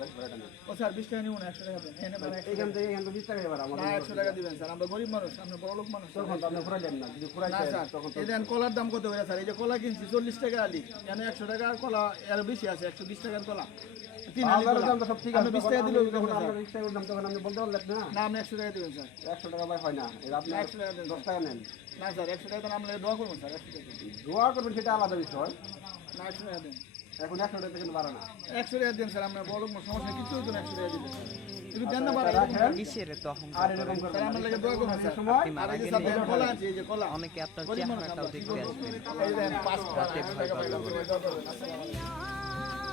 ভাই ভাড়াটা নেন। ও স্যার 20 টাকা নিব না 100 টাকা দেন এখানে ভাড়া এইখান থেকে 20 টাকা এবার আমাদের না 100 টাকা দিবেন স্যার আমরা গরিব মানুষ আমরা বড় লোক মানুষ তখন তো আপনি ঘুরাই দেন না যদি ঘুরাই না স্যার তখন তো এই দেন কলার দাম কত করে স্যার এই যে কলা কিনছি 40 টাকা আলি এখানে 100 টাকা আর কলা এর বেশি আছে 120 টাকার কলা 3 আলি বাজারের কলা দাম তো সব ঠিক আপনি আছে 20 টাকা দিলেও তখন হবে না আপনার 20 টাকার দাম তখন আপনি বলতে পারলেন না না আপনি 100 টাকা দিবেন স্যার 100 টাকা ভাই হয় না এর আপনি 100 টাকা দেন 10 টাকা নেন না স্যার 100 টাকা দেন আমরা দোয়া করব স্যার 100 টাকা দোয়া করবেন সেটা আলাদা বিষয় না 100 টাকা দেন এখন 100 টাকা থেকে বাড়ে না 100 টাকা দেন স্যার আমরা বড় লোক সমস্যা কিছু হতো না 100 টাকা দিবেন একটু দেন না বাড়া কিসের তো অহংকার আর এরকম করেন? করবেন স্যার আমরা লাগে দোয়া করব স্যার সময় আপনি মারা এই যে গেলে স্যার কলা আছে এই যে কলা অনেকে আপনার চেহারাটাও দেখতে আসবেন এই দেন 5 টাকা ভয় পাবেন। দোয়া করবেন আসসালামু আলাইকুম